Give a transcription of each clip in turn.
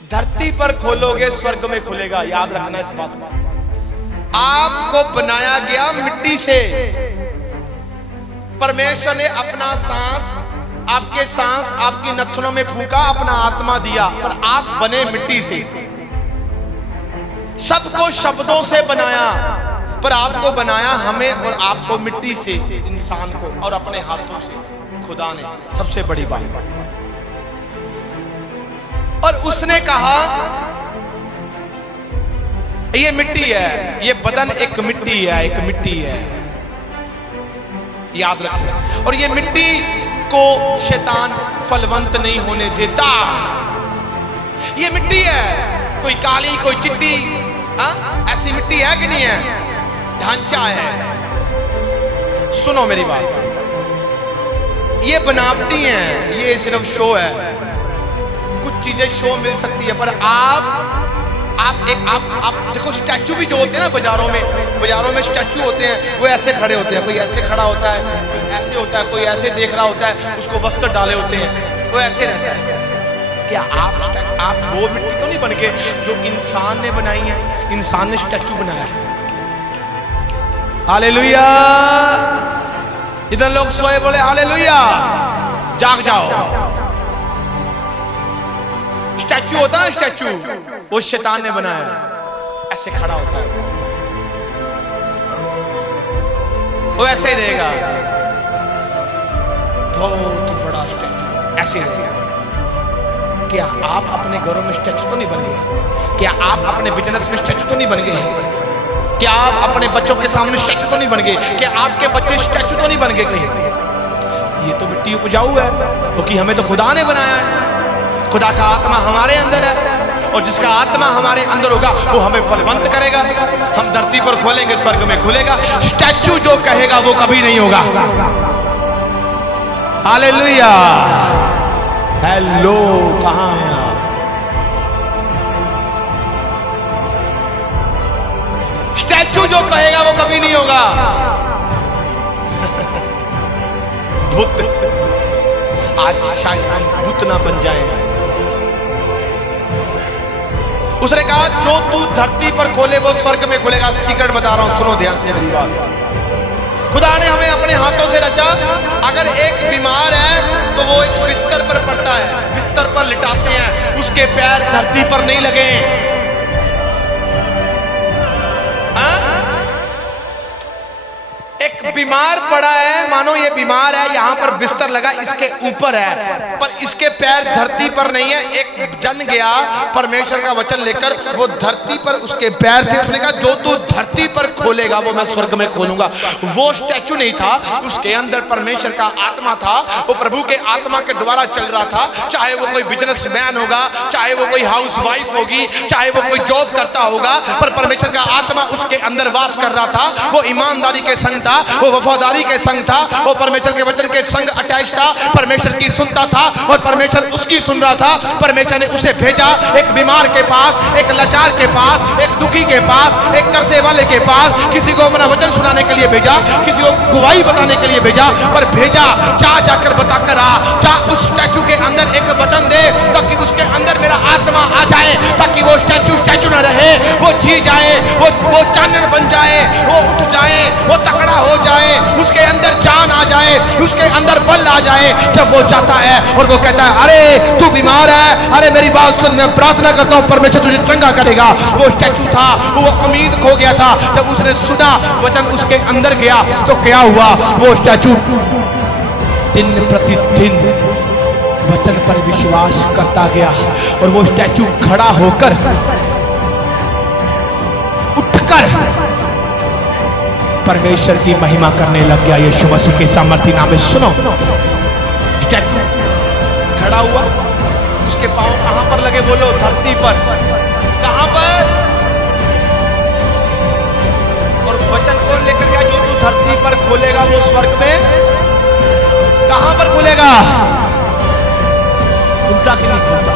धरती पर खोलोगे स्वर्ग में खुलेगा, याद रखना इस बात को। आपको बनाया गया मिट्टी से, परमेश्वर ने अपना सांस आपकी नथनों में फूंका, अपना आत्मा दिया, पर आप बने मिट्टी से। सबको शब्दों से बनाया, पर आपको बनाया हमें और आपको मिट्टी से, इंसान को, और अपने हाथों से खुदा ने। सबसे बड़ी बात, और उसने कहा ये मिट्टी है, ये बदन एक मिट्टी है, एक मिट्टी है, याद रखना। और ये मिट्टी को शैतान फलवंत नहीं होने देता। ये मिट्टी है, कोई काली कोई चिट्टी, ऐसी मिट्टी है कि नहीं है? ढांचा है। सुनो मेरी बात, ये बनावटी है, ये सिर्फ शो है। कुछ चीजें शो मिल सकती है, पर आप देखो, स्टैचू भी जो होते हैं ना बाजारों में स्टैचू होते हैं, वो ऐसे खड़े होते हैं, कोई ऐसे खड़ा होता है, कोई ऐसे होता है, कोई ऐसे देख रहा होता है, उसको वस्त्र डाले होते हैं, वो ऐसे रहता है। क्या आप वो मिट्टी तो नहीं बन गए जो इंसान ने बनाई है? इंसान ने स्टैचू बनाया है। हालेलुया। इधर लोग सोए बोले हालेलुया, जाग जाओ। स्टैचू होता है, स्टैचू वो शैतान ने बनाया है, ऐसे खड़ा होता है, वो ऐसे ही रहेगा, बहुत बड़ा स्टैचू ऐसे ही रहेगा। क्या आप अपने घरों में स्टैचू तो नहीं बन गए? क्या आप अपने बिजनेस में स्टैचू तो नहीं बन गए? क्या आप अपने बच्चों के सामने स्टैचू तो नहीं बन गए? क्या आपके बच्चे स्टैचू तो नहीं बन गए कहीं? ये तो मिट्टी उपजाऊ है, क्योंकि हमें तो खुदा ने बनाया है। खुदा का आत्मा हमारे अंदर है, और जिसका आत्मा हमारे अंदर होगा वो हमें फलवंत करेगा। हम धरती पर खोलेंगे, स्वर्ग में खुलेगा। स्टैचू जो कहेगा वो कभी नहीं होगा। हालेलुया। हेलो, कहां हैं आप? स्टैचू जो कहेगा वो कभी नहीं होगा। बुत, आज शायद हम बुत ना बन जाए। उसने कहा जो तू धरती पर खोले वो स्वर्ग में खुलेगा। सीक्रेट बता रहा हूं, सुनो ध्यान से मेरी बात। खुदा ने हमें अपने हाथों से रचा। अगर एक बीमार है तो वो एक बिस्तर पर पड़ता है, बिस्तर पर लिटाते हैं, उसके पैर धरती पर नहीं लगे। एक बीमार पड़ा है, मानो ये बीमार है, यहां पर बिस्तर लगा, इसके ऊपर है, पर इसके पैर धरती पर नहीं है। एक जन गया परमेश्वर का वचन लेकर, वो धरती पर उसके पैर थे। उसने कहा जो तू धरती पर खोलेगा वो मैं स्वर्ग में खोलूंगा। वो स्टैचू नहीं था, उसके अंदर परमेश्वर का आत्मा था। वो प्रभु के आत्मा के द्वारा चल रहा था। चाहे वो कोई बिजनेसमैन होगा, चाहे वो कोई हाउस वाइफ होगी, चाहे वो कोई जॉब करता होगा, पर परमेश्वर का आत्मा उसके अंदर वास कर रहा था। वो ईमानदारी के संग था, वो वफादारी के संग था, वो परमेश्वर के वचन के संग अटैच था, परमेश्वर की सुनता था और परमेश्वर उसकी सुन रहा था। परमेश्वर ने उसे भेजा एक बीमार के पास, एक लाचार के पास, एक दुखी के पास, एक कर्जे वाले के पास। किसी को अपना वचन सुनाने के लिए भेजा, किसी को गवाही बताने के लिए भेजा, पर भेजा जा जाकर बता कर आ, जा उस स्टैचू के अंदर एक वचन दे, ताकि उसके अंदर मेरा आत्मा आ जाए, ताकि वो स्टैचू न रहे, वो जी जाए, वो चानन बन जाए, वो उठ जाए, वो तकड़ा हो जाए, उसके अंदर जान आ जाए, उसके अंदर बल आ जाए। जब वो जाता है और वो कहता है अरे तू बीमार है, अरे मेरी बात सुन, मैं प्रार्थना करता हूं परमेश्वर तुझे चंगा करेगा। वो स्टैचू था, वो उम्मीद खो गया था। जब उसने सुना वचन उसके अंदर गया तो क्या हुआ? वो स्टैचू दिन प्रतिदिन वचन पर विश्वास करता गया, और वो स्टैचू खड़ा होकर उठकर परमेश्वर की महिमा करने लग गया। यीशु मसीह के सामर्थी नाम में। सुनो, स्टैचू खड़ा हुआ, उसके पांव कहां पर लगे? बोलो, धरती पर। कहां पर? और वचन कौन लेकर गया? जो तू धरती पर खोलेगा वो स्वर्ग में। कहां पर खुलेगा? खुलता कि नहीं खुलता?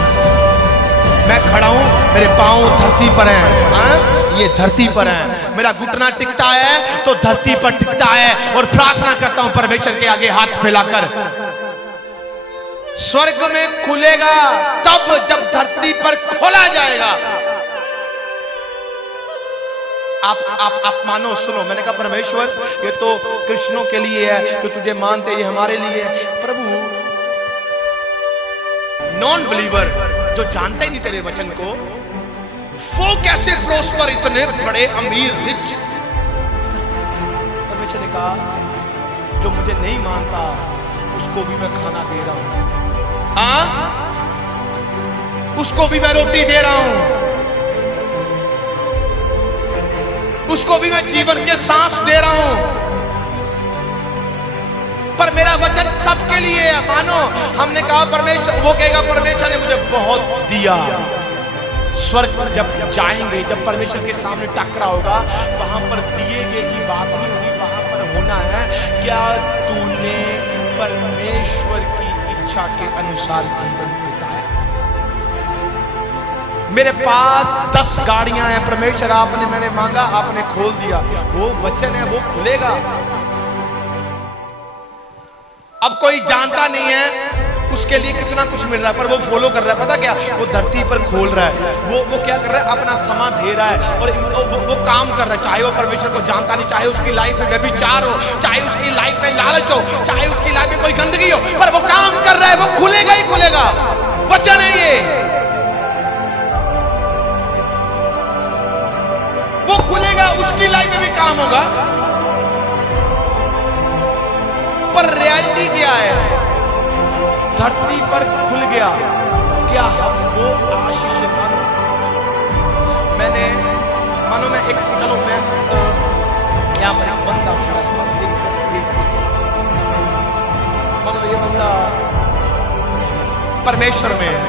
मैं खड़ा हूं, मेरे पांव धरती पर हैं, ये धरती पर है। मेरा घुटना टिकता है तो धरती पर टिकता है, और प्रार्थना करता हूं परमेश्वर के आगे हाथ फैलाकर। स्वर्ग में खुलेगा तब जब धरती पर खोला आप मानो, सुनो। मैंने कहा परमेश्वर ये तो कृष्णों के लिए है, जो तुझे मानते, ये हमारे लिए है। प्रभु नॉन बिलीवर जो जानते ही नहीं तेरे वचन को, वो कैसे प्रोस्पर, इतने बड़े अमीर रिच। परमेश्वर ने कहा जो मुझे नहीं मानता उसको भी मैं खाना दे रहा हूं। हाँ, उसको भी मैं रोटी दे रहा हूं, उसको भी मैं जीवन के सांस दे रहा हूं। पर मेरा वचन सबके लिए है। मानो हमने कहा परमेश्वर, वो कहेगा परमेश्वर ने मुझे बहुत दिया। स्वर्ग जब जाएंगे, जब परमेश्वर के सामने टकरा होगा, वहां पर दिए गए की बात नहीं होगी, वहां पर होना है क्या तूने परमेश्वर की इच्छा के अनुसार जीवन बिताया। मेरे पास 10 गाड़ियां हैं परमेश्वर, आपने, मैंने मांगा, आपने खोल दिया। वो वचन है, वो खुलेगा। अब कोई जानता नहीं है उसके लिए कितना कुछ मिल रहा है, पर वो फॉलो कर रहा है। पता क्या, वो धरती पर खोल रहा है, वो क्या कर रहा है, अपना समय दे रहा है और वो काम कर रहा है। चाहे वो परमेश्वर को जानता नहीं, चाहे उसकी लाइफ में व्यभिचार हो, चाहे उसकी लाइफ में लालच हो, चाहे उसकी लाइफ में कोई गंदगी हो, पर वो काम कर रहा है, वो खुलेगा ही खुलेगा। वचन है ये, वो खुलेगा, उसकी लाइफ में भी काम होगा। पर रियलिटी क्या है, धरती पर खुल गया, क्या हम वो आशीष मानो। मैंने मानो मैं एक, चलो मैं यहाँ पर एक बंदा खड़ा है, मानो ये बंदा परमेश्वर में है,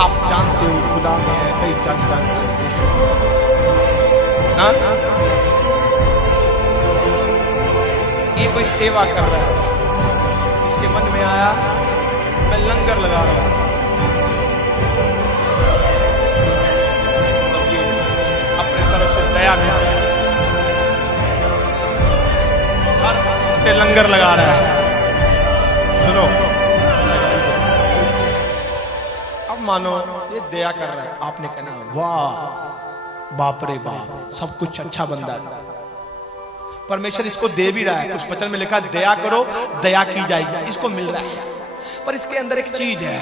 आप जानते हो, खुदा में है, कई जानते ना। ये कोई सेवा कर रहा है, इसके मन में आया मैं लंगर लगा रहा हूं, और ये अपने तरफ से दया में हर हफ्ते लंगर लगा रहा है। सुनो, अब मानो ये दया कर रहा है, आपने कहना वाह, बाप रे बाप, सब कुछ अच्छा बंदा है। परमेश्वर इसको दे भी रहा है, उस वचन में लिखा दया करो दया की जाएगी, इसको मिल रहा है। पर इसके अंदर एक चीज है,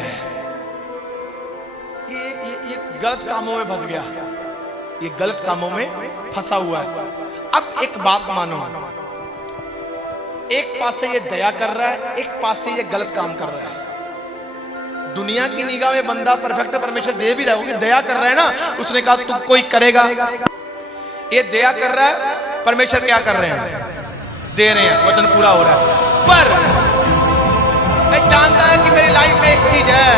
ये गलत कामों में फंस गया, ये गलत कामों में फंसा हुआ है। अब एक बात मानो, एक पास से ये दया कर रहा है, एक पास से ये गलत काम कर रहा है। दुनिया की निगाह में बंदा परफेक्ट, परमेश्वर दे भी रहा है, दया कर रहा है ना। उसने कहा तू कोई करेगा, ये दया कर रहा है, परमेश्वर क्या कर रहे हैं, दे रहे हैं, वचन पूरा हो रहा है। पर मैं जानता है कि मेरी लाइफ में एक चीज है,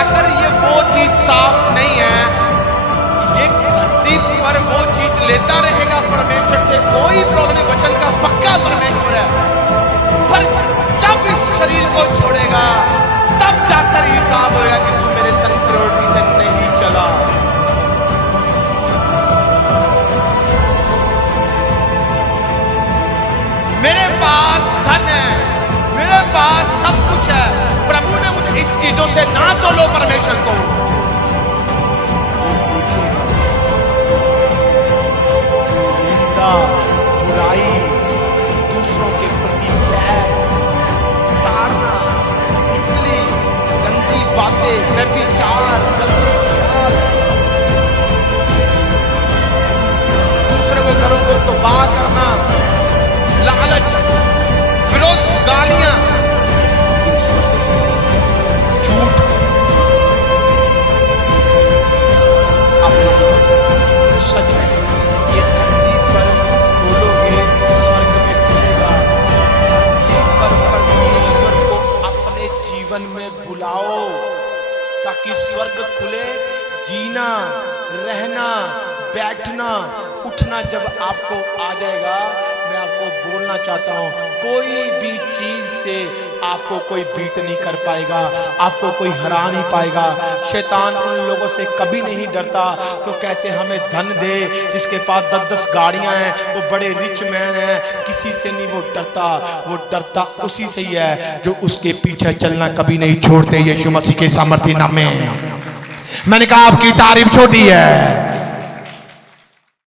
अगर ये वो चीज साफ नहीं है, ये धरती पर वो चीज लेता रहेगा परमेश्वर से, कोई प्रॉब्लम नहीं, वचन का पक्का परमेश्वर है। पर जब इस शरीर को छोड़ेगा, तब जाकर हिसाब होगा कि तू मेरे संग प्रायोरिटी से नहीं चला। मेरे पास धन है, मेरे पास सब कुछ है, प्रभु ने मुझे इस चीजों से ना तो लो परमेश्वर को। निंदा, बुराई, दूसरों के प्रति बैर, ताड़ना, चुगली, गंदी बातें, व्यभिचार, दूसरों के घरों को तबाह करना, लालच, विरोध, गालियां, झूठ। अब सच है, ये धरती पर खोलोगे, स्वर्ग में खुलेगा। धरती पर परमेश्वर को अपने जीवन में बुलाओ, ताकि स्वर्ग खुले। जीना, रहना, बैठना, उठना जब आपको आ जाएगा, मैं आपको बोलना चाहता हूं, कोई भी चीज से आपको कोई बीट नहीं कर पाएगा, आपको कोई हरा नहीं पाएगा। शैतान उन लोगों से कभी नहीं डरता तो कहते हमें धन दे, जिसके पास 10-10 गाड़ियां हैं, वो बड़े रिच मैन है, किसी से नहीं वो डरता उसी से ही है जो उसके पीछे चलना कभी नहीं छोड़ते। यीशु मसीह के सामर्थ्य नाम में मैंने कहा आपकी तारीफ छोटी है।